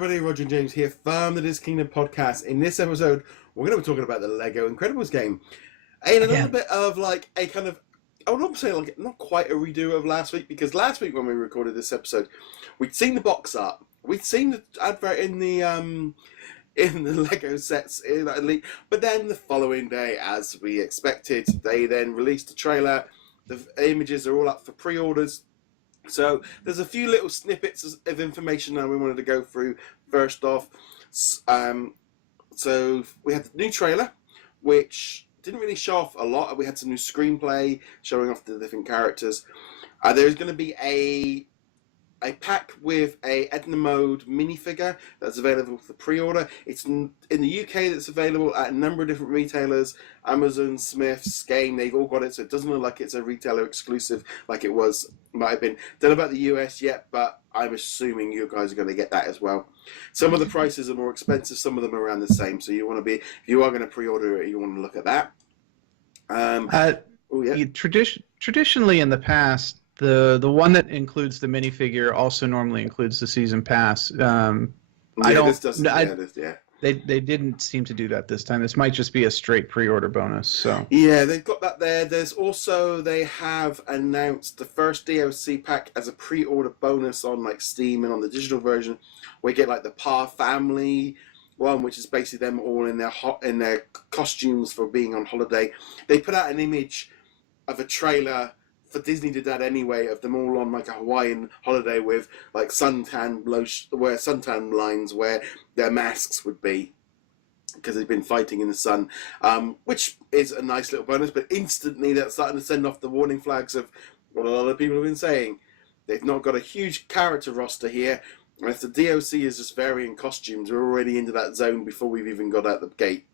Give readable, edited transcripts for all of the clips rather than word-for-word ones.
Everybody, Roger and James here from the DisKingdom Podcast. In this episode, we're going to be talking about the Lego Incredibles game. In a little bit of like a kind of, I would not say like not quite a redo of last week, because last week when we recorded this episode, we'd seen the box art, we'd seen the advert in the Lego sets in that leak, but then the following day, as we expected, they then released a trailer. The images are all up for pre-orders. So there's a few little snippets of information that we wanted to go through first off. So we had the new trailer, which didn't really show off a lot. We had some new screenplay showing off the different characters. There's going to be a pack with a Edna Mode minifigure that's available for pre-order. It's in the UK. That's available at a number of different retailers: Amazon, Smiths, Game. They've all got it, so it doesn't look like it's a retailer exclusive like it might have been. Don't know about the US yet, but I'm assuming you guys are going to get that as well. Some of the prices are more expensive. Some of them are around the same. So you want to be, if you are going to pre-order it, you want to look at that. Traditionally in the past, the one that includes the minifigure also normally includes the season pass. They didn't seem to do that this time. This might just be a straight pre-order bonus. So yeah, they've got that there. There's also, they have announced the first DLC pack as a pre-order bonus on like Steam and on the digital version. We get like the Pa family one, which is basically them all in their costumes for being on holiday. They put out an image of a trailer. For Disney did that anyway, of them all on like a Hawaiian holiday with like suntan lines where their masks would be, because they've been fighting in the sun, which is a nice little bonus. But instantly that's starting to send off the warning flags of what a lot of people have been saying. They've not got a huge character roster here. And if the DLC is just varying costumes, we're already into that zone before we've even got out the gate.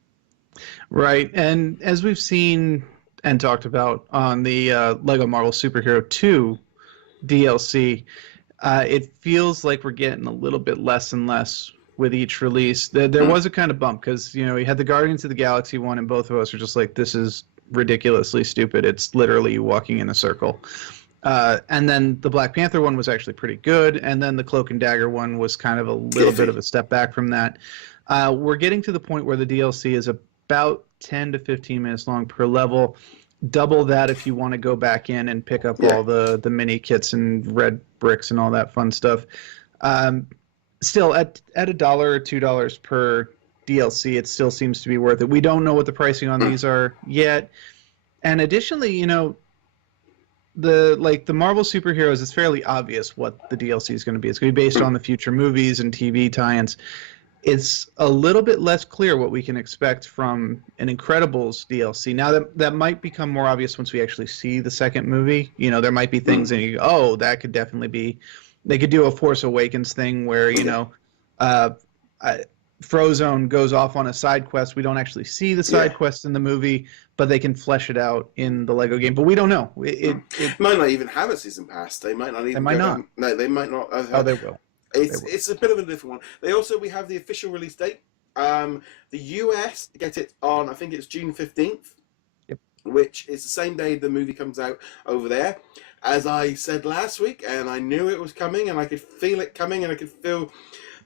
Right, and as we've seen and talked about on the Lego Marvel Superhero 2 DLC, it feels like we're getting a little bit less and less with each release. There was a kind of bump, because we had the Guardians of the Galaxy one, and both of us were just like, this is ridiculously stupid. It's literally you walking in a circle. And then the Black Panther one was actually pretty good, and then the Cloak and Dagger one was kind of a little bit of a step back from that. We're getting to the point where the DLC is about 10 to 15 minutes long per level. Double that if you want to go back in and pick up all the mini kits and red bricks and all that fun stuff. Still, at $1 or $2 per DLC, it still seems to be worth it. We don't know what the pricing on these are yet. And additionally, the Marvel Superheroes, it's fairly obvious what the DLC is going to be. It's going to be based on the future movies and TV tie-ins. It's a little bit less clear what we can expect from an Incredibles DLC. Now, that might become more obvious once we actually see the second movie. There might be things that you go, oh, that could definitely be... They could do a Force Awakens thing where, Frozone goes off on a side quest. We don't actually see the side quest in the movie, but they can flesh it out in the Lego game. But we don't know. It might not even have a season pass. They might not even... They might not. No, they might not. Oh, they will. It's a bit of a different one. We have the official release date. The US get it on, I think it's June 15th, which is the same day the movie comes out over there. As I said last week, and I knew it was coming, and I could feel it coming, and I could feel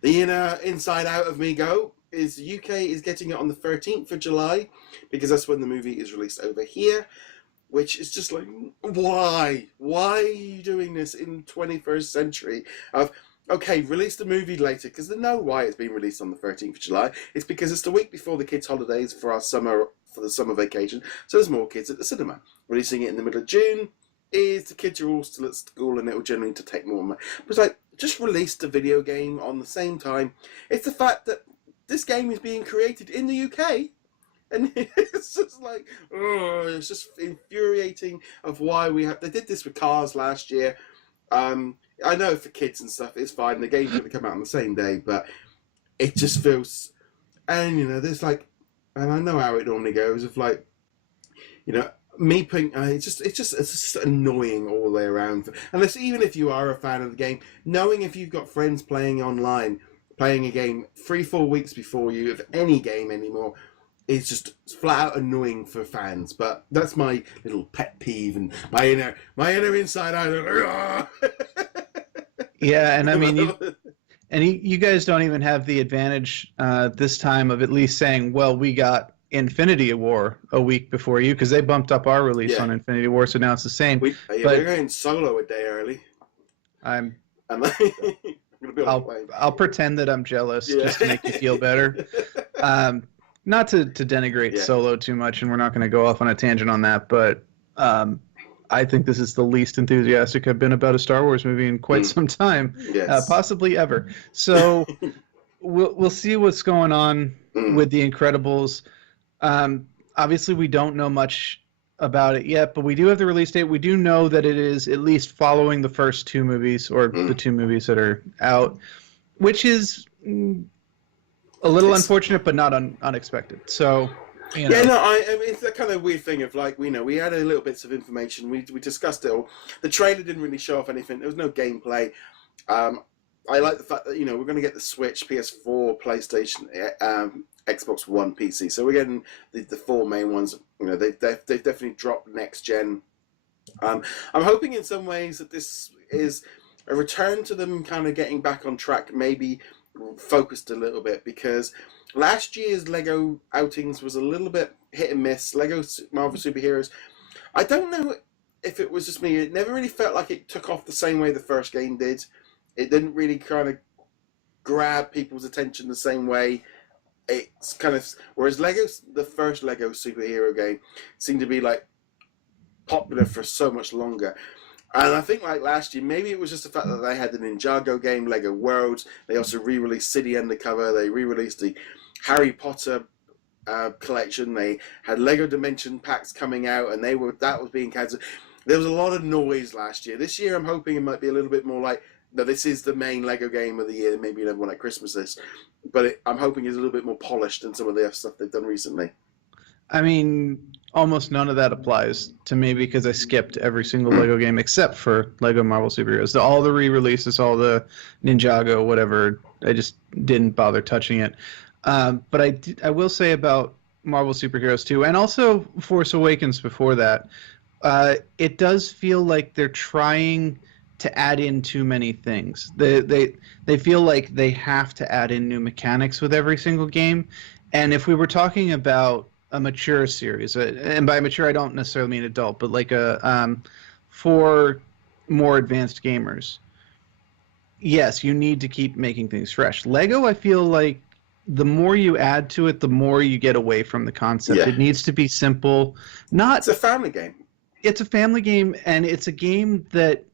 the inside out of me go, is UK is getting it on the 13th of July, because that's when the movie is released over here. Which is just like, why? Why are you doing this in 21st century? Okay, release the movie later, because they know why it's being released on the 13th of July. It's because it's the week before the kids' holidays for the summer vacation, so there's more kids at the cinema. Releasing it in the middle of June is the kids are all still at school, and it will generally take more money. But it's like, just release the video game on the same time. It's the fact that this game is being created in the UK, and it's just like, it's just infuriating of why they did this with Cars last year. I know for kids and stuff, it's fine. The game's going to come out on the same day, but it just feels, and there's like, and I know how it normally goes. Of like, me putting, it's just annoying all the way around. Unless even if you are a fan of the game, knowing if you've got friends playing online, playing a game 3-4 weeks before you of any game anymore, is just flat out annoying for fans. But that's my little pet peeve and my inner inside out. Yeah, and I mean, And you guys don't even have the advantage this time of at least saying, well, we got Infinity War a week before you, because they bumped up our release on Infinity War, so now it's the same. We're going solo a day early. I'll pretend that I'm jealous just to make you feel better. Not to denigrate Solo too much, and we're not going to go off on a tangent on that, but I think this is the least enthusiastic I've been about a Star Wars movie in quite some time, possibly ever. So we'll see what's going on with The Incredibles. Obviously, we don't know much about it yet, but we do have the release date. We do know that it is at least following the first two movies, or the two movies that are out, which is a little unfortunate, but not unexpected. So, you know. I mean, it's that kind of weird thing of like, we had a little bits of information. We discussed it all. The trailer didn't really show off anything. There was no gameplay. I like the fact that we're going to get the Switch, PS4, PlayStation, Xbox One, PC. So we're getting the four main ones. They've definitely dropped next gen. I'm hoping in some ways that this is a return to them kind of getting back on track, maybe focused a little bit, because last year's Lego outings was a little bit hit and miss. Lego Marvel Superheroes, I don't know if it was just me, it never really felt like it took off the same way the first game did. It didn't really kind of grab people's attention the same way. It's kind of, whereas the first Lego superhero game seemed to be like popular for so much longer. And I think like last year, maybe it was just the fact that they had the Ninjago game, Lego Worlds. They also re-released City Undercover. They re-released the Harry Potter collection. They had Lego Dimension packs coming out, and that was being cancelled. There was a lot of noise last year. This year, I'm hoping it might be a little bit more like, no, this is the main Lego game of the year. Maybe another one at Christmas this, but I'm hoping it's a little bit more polished than some of the other stuff they've done recently. I mean, almost none of that applies to me because I skipped every single Lego game except for Lego Marvel Superheroes. All the re-releases, all the Ninjago, whatever, I just didn't bother touching it. But I will say about Marvel Superheroes 2, and also Force Awakens before that, it does feel like they're trying to add in too many things. They feel like they have to add in new mechanics with every single game. And if we were talking about a mature series, and by mature I don't necessarily mean adult, but like for more advanced gamers, yes, you need to keep making things fresh. Lego, I feel like the more you add to it, the more you get away from the concept. It needs to be simple. It's a family game. It's a family game, and it's a game that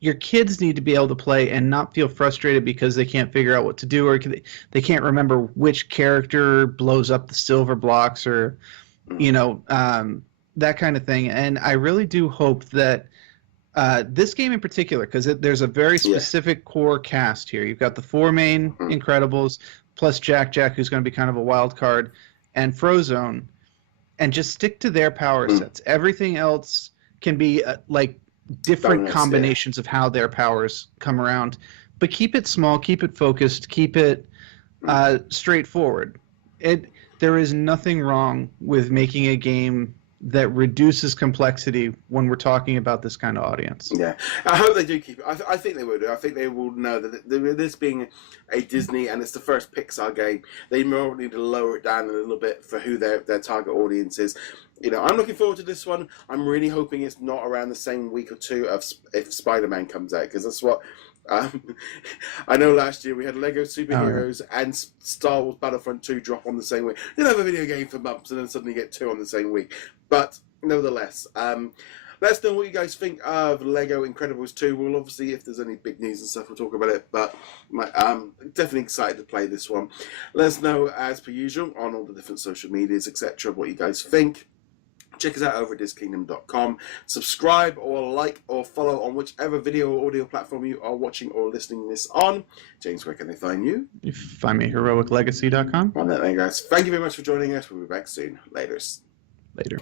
your kids need to be able to play and not feel frustrated because they can't figure out what to do, or they can't remember which character blows up the silver blocks, or that kind of thing. And I really do hope that this game in particular, because there's a very specific core cast here. You've got the four main Incredibles plus Jack, who's going to be kind of a wild card, and Frozone, and just stick to their power sets. Everything else can be like different combinations of how their powers come around, but keep it small, keep it focused, keep it straightforward. There is nothing wrong with making a game that reduces complexity when we're talking about this kind of audience. Yeah, I hope they do keep it. I think they will do. I think they will know that this being a Disney and it's the first Pixar game, they might need to lower it down a little bit for who their target audience is. I'm looking forward to this one. I'm really hoping it's not around the same week or two of if Spider-Man comes out, because that's what I know last year we had Lego Superheroes and Star Wars Battlefront 2 drop on the same week. Didn't have a video game for months and then suddenly get two on the same week. But nevertheless, let us know what you guys think of Lego Incredibles 2. We'll obviously, if there's any big news and stuff, we'll talk about it. But I'm definitely excited to play this one. Let us know, as per usual, on all the different social medias, etc., what you guys think. Check us out over at DisKingdom.com. Subscribe or like or follow on whichever video or audio platform you are watching or listening this on. James, where can they find you? You find me at HeroicLegacy.com. On that then, guys. Thank you very much for joining us. We'll be back soon. Later. Later.